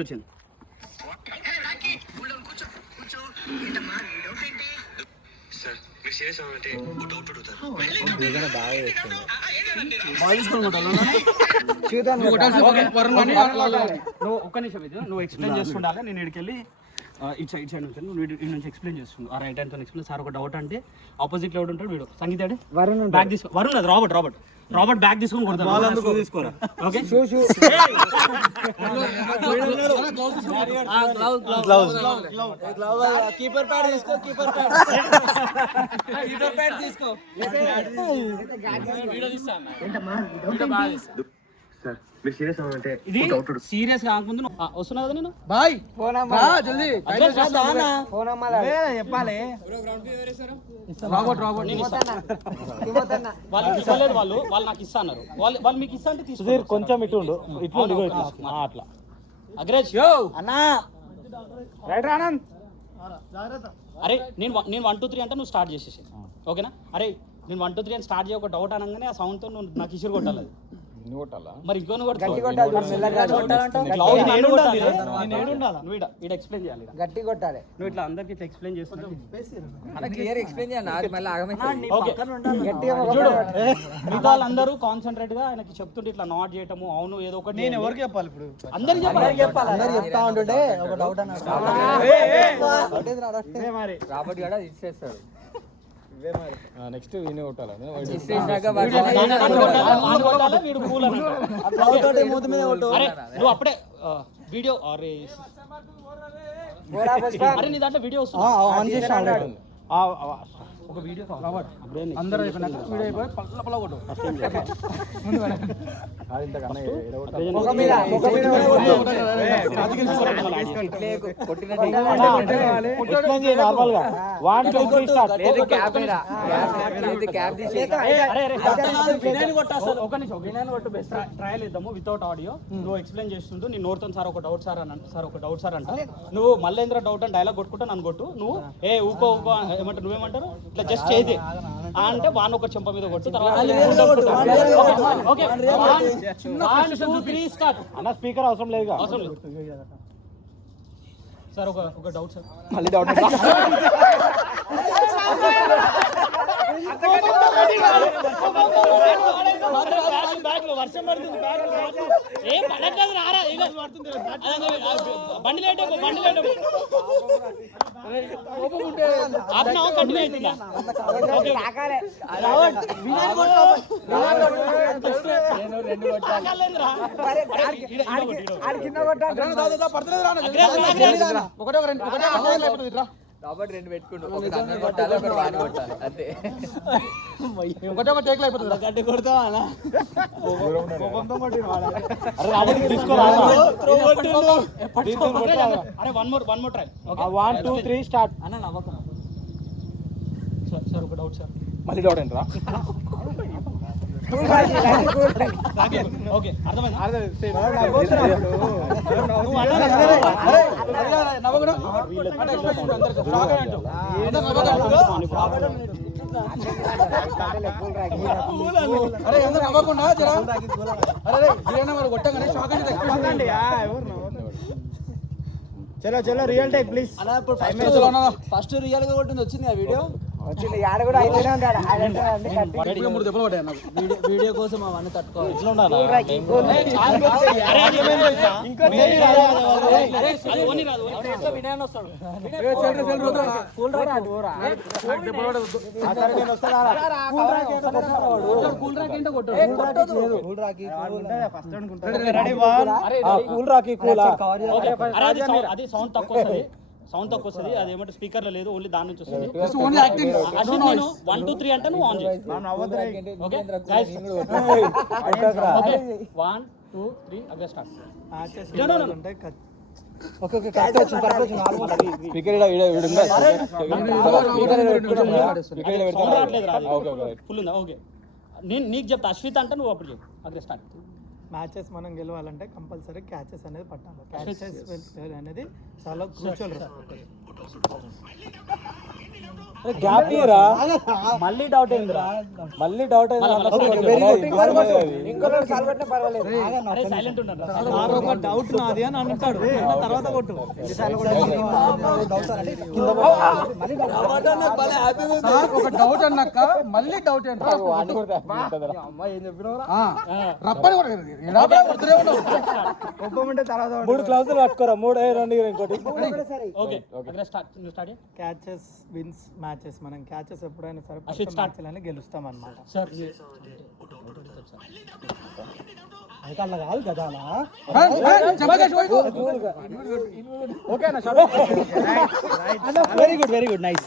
వచ్చింది. నువ్వు ఒక్క నిమిషం ఇది నువ్వు ఎక్స్ప్లెయిన్ చేసుకుండాలి. నేను ఇక్కడికి ఇటు సైడ్ నుంచి నువ్వు ఇటు నుంచి ఎక్స్ప్లెయిన్ చేస్తున్నావు. ఆ రైట్ హ్యాండ్తో ఎక్స్ప్లెయిన్. సార్ ఒక డౌట్ అంటే ఆపోజిట్ లో ఉంటాడు వీడు సంగీతాడు బ్యాగ్ తీసుకో. వరుణ్ అది రాబర్ట్ బ్యాగ్ తీసుకొని కొడతాడు. తీసుకోరా ఓకే. కీపర్ ప్యాడ్ తీసుకో. ఇది సీరియస్ కాకముందు వస్తున్నావు కదా నేను బాయ్ జల్దీ చెప్పాలి. వాళ్ళకి ఇవ్వలేదు. వాళ్ళు నాకు ఇస్తా అన్నారు. వాళ్ళు మీకు ఇస్తా అంటే తీసుకో. కొంచెం ఇటు అట్లా అగ్రేజ్ అన్నా రైట్ ఆనంద్. అరే నేను 1 2 3 అంటే నువ్వు స్టార్ట్ చేసేసి ఓకేనా. అరే నేను 1 2 3 అని స్టార్ట్ చేయ ఒక డౌట్ అనగానే ఆ సౌండ్తో నువ్వు నాకు ఇసురు కొట్టాలి. మరి ఇంకోను ఎక్స్ప్లెయిన్ చేయాలి. గట్టి కొట్టాలి. నువ్వు ఇట్లా అందరికి ఇట్లా ఎక్స్ప్లెయిన్ చేస్తున్నావు. మిగతా వాళ్ళందరూ కాన్సన్ట్రేట్ గా ఆయనకి చెప్తుంటే ఇట్లా నాట్ చేయటము అవును ఏదో ఒకటి. నేను ఎవరికి చెప్పాలి ఇప్పుడు? అందరికి చెప్పాలి. అందరు చెప్తా ఉంటుంటే ఒక డౌట్ మరి రాబర్ట్ కూడా ఇచ్చేస్తాడు. నెక్స్ట్ వినే కొట్టాలి. నువ్వు అప్పుడే వీడియో అరే నీ దాంట్లో వీడియో వస్తుంది. ఒక వీడియో అందరూ అయిపోయినాక వీడియో అయిపోయి పల్ల కొట్టు. ట్రయల్ ఇద్దాము వితౌట్ ఆడియో. నువ్వు ఎక్స్ప్లెయిన్ చేస్తుంటూ నీ నోరుతో సార్ ఒక డౌట్ సార్ అంట. నువ్వు మల్లేంద్ర డౌట్ అని డైలాగ్ కొట్టుకుంటా నన్ను కొట్టు. నువ్వు ఊకో ఏమంటారు నువ్వేమంటారు ఇట్లా జస్ట్ చేయి అంటే వాన్ ఒక చెంప మీద కొట్టు. అన్న స్పీకర్ అవసరం లేదు. సార్ ఒక డౌట్ సార్. మళ్ళీ డౌట్ వర్షం పడుతుంది. ఏం పడట్లేదు రారా బండి లేట్ కంటిన్యూ అవుతుందా? రాబర్ట్ రెండు పెట్టుకుంటూ ఒకటి అన్న కొట్టాలి ఒకటి వాడి కొట్టాలి అంతే. ఒకటే ఒక టేక్లో అయిపోతుంది. గడ్డి కొడతావా? అరే వన్ మోర్ ట్రై. 1 2 3 స్టార్ట్. అన్న నవ్వకు. సార్ ఒక డౌట్ సార్. మళ్ళీ డౌట్ ఏంట్రా? ఓకే అర్థమైంది. అరే అందరూ నవ్వకుండా జరా. అరే మరి కొట్టగానే షాక్ అంటే చలో real take please. First real గా కొట్టింది వచ్చింది ఆ వీడియో వచ్చింది. యాడ కూడా అయితేనే ఉంటాడు. 3 దెబ్బలు పడ్డాయి నాకు. వీడియో కోసం అవన్నీ తట్టుకోవాలి. ఇట్లా ఉండాలి. అది సౌండ్ తక్కువ వస్తుంది. అది ఏమంటే స్పీకర్ లో లేదు, ఓన్లీ దాని నుంచి వస్తుంది. 1 2 3 అంటే నువ్వు ఆన్ చేయి. 1 2 3 అగ స్టార్ట్. ఫుల్ ఉందా? ఓకే నేను నీకు చెప్తా అశ్విత్ అంటే నువ్వు అప్పుడు చెప్పు. అగ్రే స్టార్ట్. మ్యాచెస్ మనం గెలవాలంటే కంపల్సరీ క్యాచెస్ అనేది పట్టాలి. క్యాచెస్ అనేది చాలా క్రూషియల్. గ్యాప్ ఇయరా మళ్ళీ డౌట్ ఏందిరా మళ్ళీ డౌట్ అయింది అరే సైలెంట్ ఉండరా సార్ ఒక డౌట్ నాది అని అంటాడు అన్న తర్వాత కొట్టు సార్ ఒక డౌట్ అన్నాక మళ్ళీ డౌట్ ఏంటో రప్పని కూడా కొడుతూనే ఉండవు. మూడు క్లాసులు పట్టుకోరా 3 2 ఇంకోటి ఓకే అక్కడ start start catches wins matches మనం క్యాచెస్ ఎప్పుడైనా సరే అశ్విత్ ఫస్ట్ start. మ్యాచ్లని గెలుస్తాం అన్నమాట సార్ అలా కాదు కదా ఓకేనా వెరీ గుడ్ నైస్